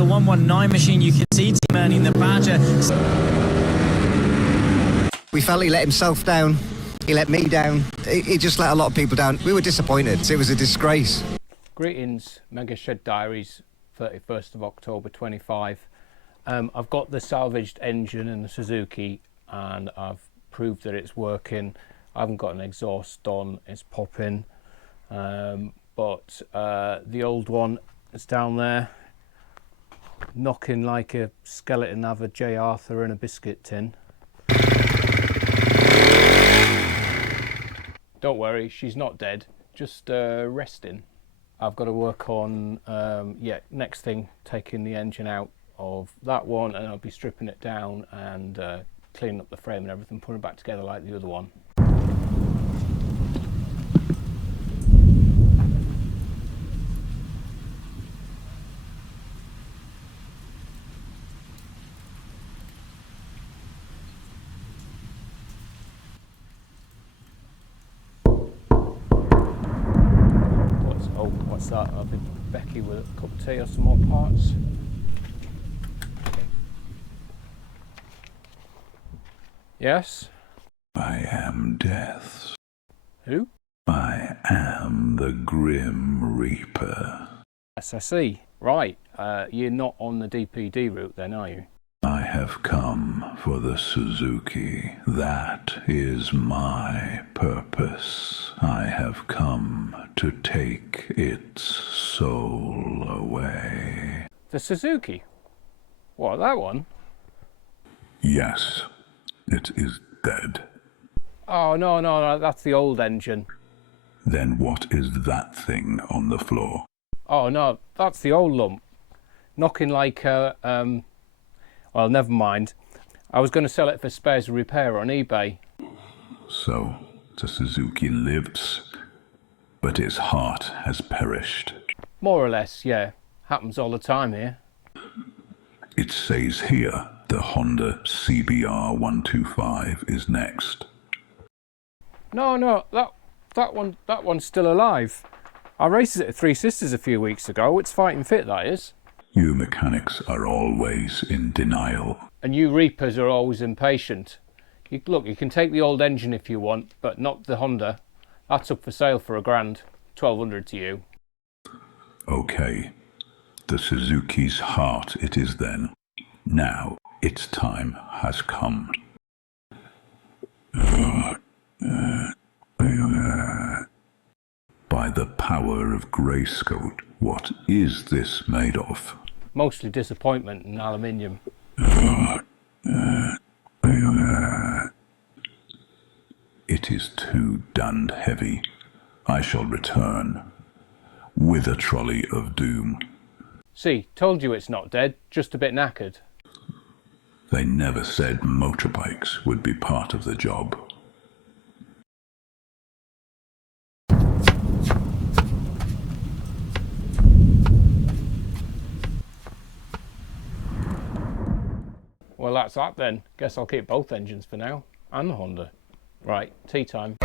the 119 machine, you can see Team Ernie the Badger. We felt he let himself down. He let me down. He just let a lot of people down. We were disappointed. It was a disgrace. Greetings, Megashed Diaries, 31st of October 25. I've got the salvaged engine in the Suzuki and I've proved that it's working. I haven't got an exhaust on, it's popping. But the old one is down there, knocking like a skeleton out of a J. Arthur in a biscuit tin. Don't worry, she's not dead, just resting. I've got to work on, next thing, taking the engine out of that one, and I'll be stripping it down and cleaning up the frame and everything, putting it back together like the other one. What's that? I'll be Becky with a cup of tea or some more parts. Yes? I am death. Who? I am the Grim Reaper. Yes, I see. Right, you're not on the DPD route then, are you? I have come for the Suzuki. That is my purpose. I have come to take its soul away. The Suzuki? What, that one? Yes, it is dead. Oh, no, that's the old engine. Then what is that thing on the floor? Oh, no, that's the old lump. Knocking like a, well, never mind. I was going to sell it for spares and repair on eBay. So, the Suzuki lives, but its heart has perished. More or less, yeah. Happens all the time here. It says here the Honda CBR 125 is next. No, that one's still alive. I raced it at Three Sisters a few weeks ago. It's fighting fit, that is. You mechanics are always in denial. And you Reapers are always impatient. Look, you can take the old engine if you want, but not the Honda. That's up for sale for $1,000, 1,200 to you. Okay, the Suzuki's heart it is then. Now its time has come. By the power of Grayscoat, what is this made of? Mostly disappointment and aluminium. It is too damned heavy. I shall return with a trolley of doom. See, told you it's not dead, just a bit knackered. They never said motorbikes would be part of the job. Well, that's that then. Guess I'll keep both engines for now. And the Honda. Right, tea time.